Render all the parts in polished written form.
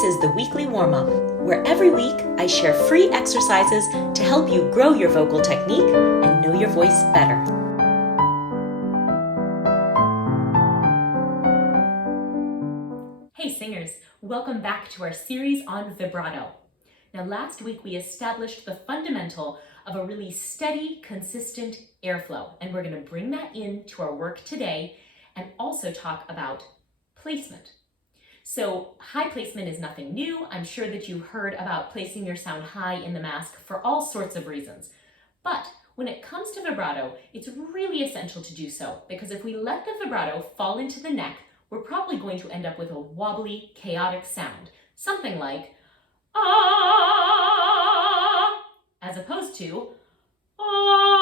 This is the weekly warm-up, where every week I share free exercises to help you grow your vocal technique and know your voice better. Hey singers, welcome back to our series on vibrato. Now last week we established the fundamental of a really steady, consistent airflow, and we're going to bring that into our work today and also talk about placement. So high placement is nothing new. I'm sure that you heard about placing your sound high in the mask for all sorts of reasons. But when it comes to vibrato, it's really essential to do so, because if we let the vibrato fall into the neck, we're probably going to end up with a wobbly, chaotic sound. Something like, ah, as opposed to, ah.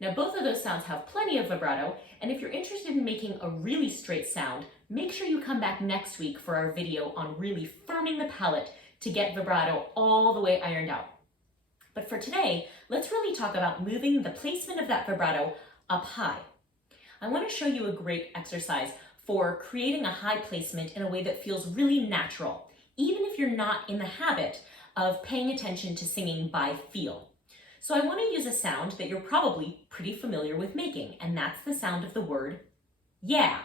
Now both of those sounds have plenty of vibrato, and if you're interested in making a really straight sound, make sure you come back next week for our video on really firming the palate to get vibrato all the way ironed out. But for today, let's really talk about moving the placement of that vibrato up high. I want to show you a great exercise for creating a high placement in a way that feels really natural, even if you're not in the habit of paying attention to singing by feel. So I want to use a sound that you're probably pretty familiar with making, and that's the sound of the word yeah.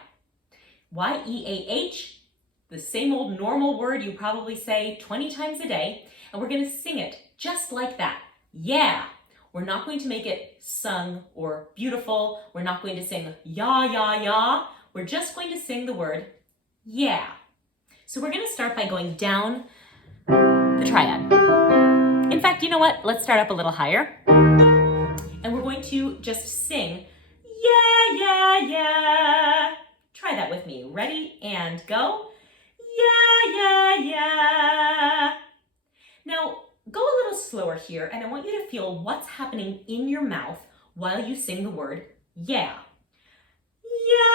Y-E-A-H, the same old normal word you probably say 20 times a day, and we're going to sing it just like that. Yeah. We're not going to make it sung or beautiful. We're not going to sing ya, ya, ya. We're just going to sing the word yeah. So we're going to start by going down the triad. In fact, you know what? Let's start up a little higher. And we're going to just sing yeah, yeah, yeah. Try that with me. Ready? And go. Yeah, yeah, yeah. Now, go a little slower here, and I want you to feel what's happening in your mouth while you sing the word yeah. Yeah.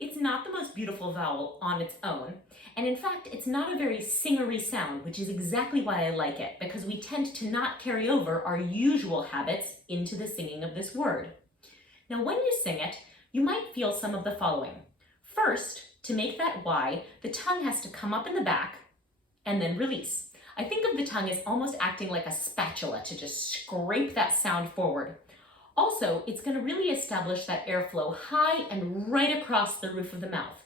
It's not the most beautiful vowel on its own, and in fact, it's not a very singery sound, which is exactly why I like it, because we tend to not carry over our usual habits into the singing of this word. Now, when you sing it, you might feel some of the following. First, to make that Y, the tongue has to come up in the back and then release. I think of the tongue as almost acting like a spatula to just scrape that sound forward. Also, it's going to really establish that airflow high and right across the roof of the mouth.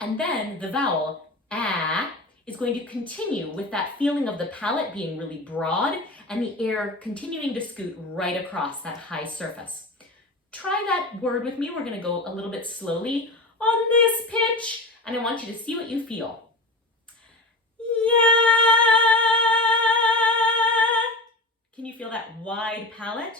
And then the vowel ah is going to continue with that feeling of the palate being really broad and the air continuing to scoot right across that high surface. Try that word with me. We're going to go a little bit slowly on this pitch, and I want you to see what you feel. Yeah! Can you feel that wide palate?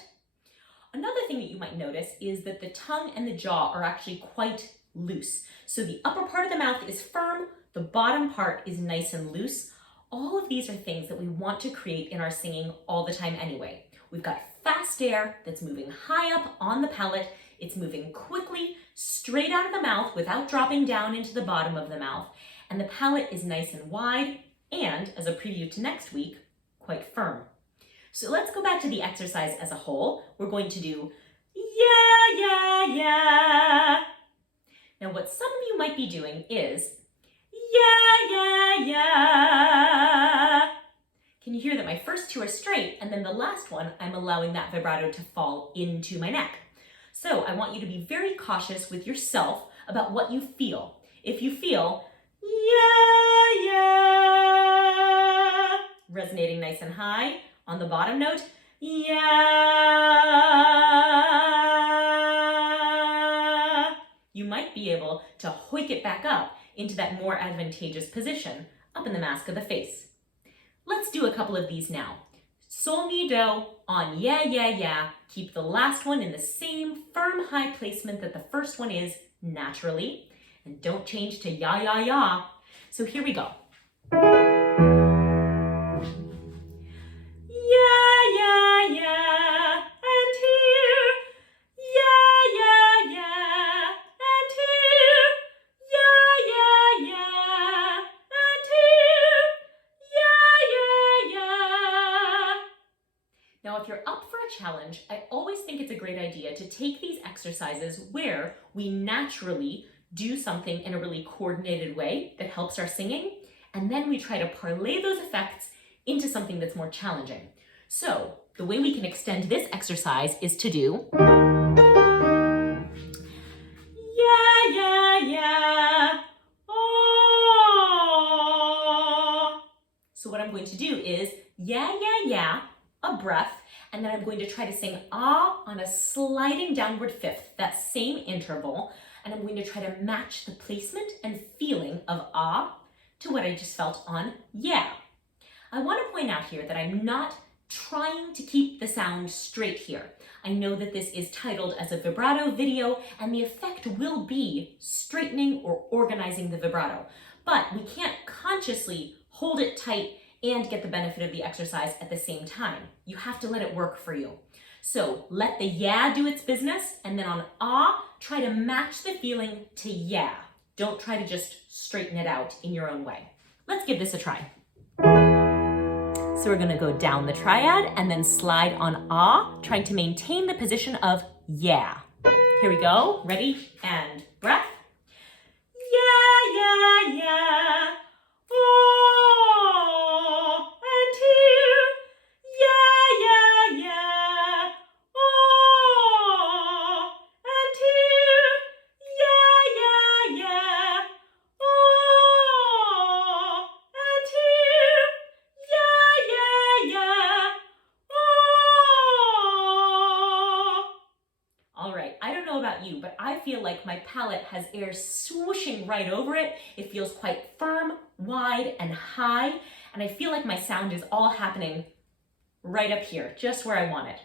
Another thing that you might notice is that the tongue and the jaw are actually quite loose. So the upper part of the mouth is firm, the bottom part is nice and loose. All of these are things that we want to create in our singing all the time anyway. We've got fast air that's moving high up on the palate. It's moving quickly, straight out of the mouth without dropping down into the bottom of the mouth. And the palate is nice and wide, and as a preview to next week, quite firm. So let's go back to the exercise as a whole. We're going to do yeah, yeah, yeah. Now what some of you might be doing is yeah, yeah, yeah. Can you hear that my first two are straight, and then the last one, I'm allowing that vibrato to fall into my neck. So I want you to be very cautious with yourself about what you feel. If you feel yeah, yeah, resonating nice and high on the bottom note, yeah, you might be able to hoik it back up into that more advantageous position up in the mask of the face. Let's do a couple of these now. Sol, mi, do on yeah, yeah, yeah. Keep the last one in the same firm high placement that the first one is naturally. And don't change to ya, ya, ya. So here we go. Yeah, yeah, yeah. And here. Yeah, yeah, yeah. And here. Yeah, yeah, yeah. And here. Yeah, yeah, yeah. Now, if you're up for a challenge, I always think it's a great idea decided to take these exercises where we naturally do something in a really coordinated way that helps our singing, and then we try to parlay those effects into something that's more challenging. So the way we can extend this exercise is to do yeah, yeah, yeah, oh. So what I'm going to do is yeah, yeah, yeah, a breath, and then I'm going to try to sing ah on a sliding downward fifth, that same interval, and I'm going to try to match the placement and feeling of ah to what I just felt on yeah. I want to point out here that I'm not trying to keep the sound straight here. I know that this is titled as a vibrato video, and the effect will be straightening or organizing the vibrato, but we can't consciously hold it tight and get the benefit of the exercise at the same time. You have to let it work for you. So let the yeah do its business, and then on ah, try to match the feeling to yeah. Don't try to just straighten it out in your own way. Let's give this a try. So we're gonna go down the triad and then slide on ah, trying to maintain the position of yeah. Here we go, ready, and breath. Yeah, yeah, yeah, oh, and here, yeah, yeah, yeah, oh, and here, yeah, yeah, yeah, oh, and here, yeah, yeah, yeah, oh. All right, I don't know about you, but I feel like my palate has air swooshing right over it. It feels quite firm, wide, and high, and I feel like my sound is all happening right up here, just where I want it.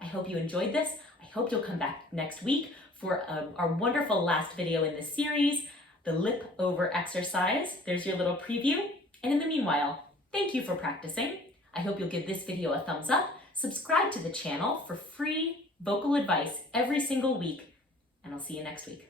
I hope you enjoyed this. I hope you'll come back next week for our wonderful last video in this series, the lip over exercise. There's your little preview. And in the meanwhile, thank you for practicing. I hope you'll give this video a thumbs up, subscribe to the channel for free vocal advice every single week, and I'll see you next week.